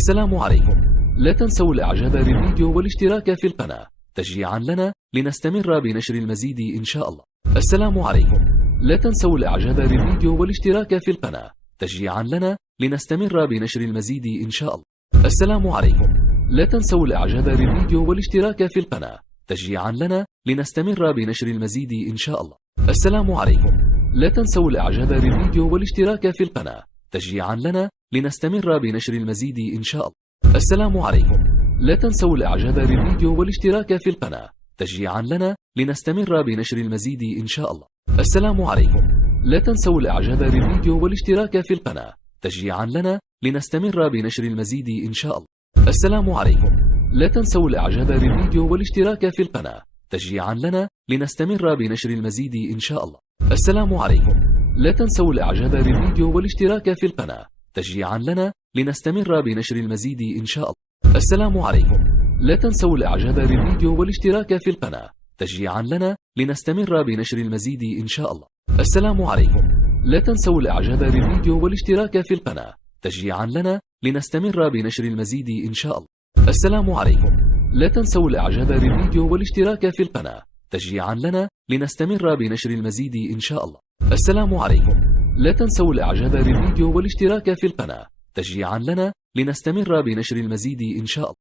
السلام عليكم. لا تنسوا الإعجاب بالفيديو والاشتراك في القناة تشجيعا لنا لنستمر بنشر المزيد إن شاء الله. السلام عليكم. لا تنسوا الإعجاب بالفيديو والاشتراك في القناة تشجيعا لنا لنستمر بنشر المزيد إن شاء الله. السلام عليكم. لا تنسوا الإعجاب بالفيديو والاشتراك في القناة تشجيعا لنا لنستمر بنشر المزيد إن شاء الله. السلام عليكم. لا تنسوا الإعجاب بالفيديو والاشتراك في القناة تشجيعا لنا لنستمر بنشر المزيد إن شاء الله. السلام عليكم. لا تنسوا الإعجاب بالفيديو والاشتراك في القناة تشجيعا لنا لنستمر بنشر المزيد إن شاء الله. السلام عليكم. لا تنسوا الإعجاب بالفيديو والاشتراك في القناة تشجيعا لنا لنستمر بنشر المزيد إن شاء الله. السلام عليكم. لا تنسوا الإعجاب بالفيديو والاشتراك في القناة تشجيعا لنا لنستمر بنشر المزيد إن شاء الله. السلام عليكم. لا تنسوا الإعجاب بالفيديو والاشتراك في القناة تشجيعا لنا لنستمر بنشر المزيد إن شاء الله. السلام عليكم. لا تنسوا الإعجاب بالفيديو والاشتراك في القناة تشجيعا لنا لنستمر بنشر المزيد إن شاء الله. السلام عليكم. لا تنسوا الإعجاب بالفيديو والاشتراك في القناة تشجيعا لنا لنستمر بنشر المزيد إن شاء الله. السلام عليكم. لا تنسوا الإعجاب بالفيديو والاشتراك في القناة تشجيعا لنا لنستمر بنشر المزيد إن شاء الله. السلام عليكم. لا تنسوا الإعجاب بالفيديو والاشتراك في القناة تشجيعا لنا لنستمر بنشر المزيد إن شاء الله.